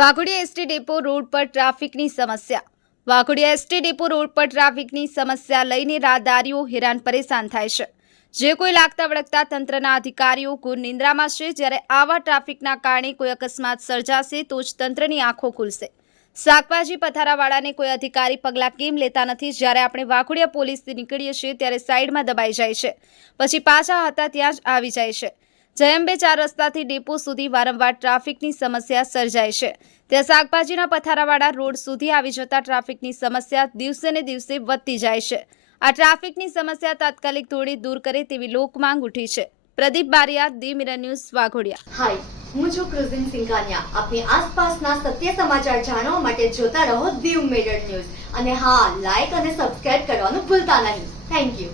Waghodia ST depot road પર ટ્રાફિકની સમસ્યા. વાઘોડિયા એસટી ડેપો રોડ પર ટ્રાફિકની સમસ્યા લઈને રાહદારીઓ હેરાન પરેશાન થાય છે. જે કોઈ લાગતા વળગતા તંત્રના અધિકારીઓ ઘોર નિંદ્રામાં છે. જ્યારે આવા ટ્રાફિકના કારણે કોઈ અકસ્માત સર્જાશે તો જ તંત્રની આંખો ખુલશે. શાકભાજી પથારાવાળાને કોઈ અધિકારી પગલાં કેમ લેતા નથી? જ્યારે આપણે વાઘોડિયા પોલીસથી નીકળીએ છીએ ત્યારે સાઈડમાં દબાઈ જાય છે, પછી પાછા હતા ત્યાં જ આવી જાય છે. જયંબે 4 રસ્તાથી ડેપો સુધી વારંવાર ટ્રાફિકની સમસ્યા સર્જાય છે. ત્યાં શાકભાજીના પથારાવાળા રોડ સુધી આવી જતા ટ્રાફિકની સમસ્યા દિવસે ને દિવસે વધતી જાય છે. આ ટ્રાફિકની સમસ્યા તાત્કાલિક ધોરણે દૂર કરે તેવી લોકમાંગ ઉઠી છે. Pradeep Baria, the mirror news, Waghodia. Hi, હું છું ક્રુઝિન સિંઘાનિયા. આપની આસપાસના સત્ય સમાચાર જાણવા માટે જોતા રહો ધી મિરર ન્યૂઝ. અને હા, લાઈક અને સબસ્ક્રાઇબ કરવાનું ભૂલતા નહીં. Thank you.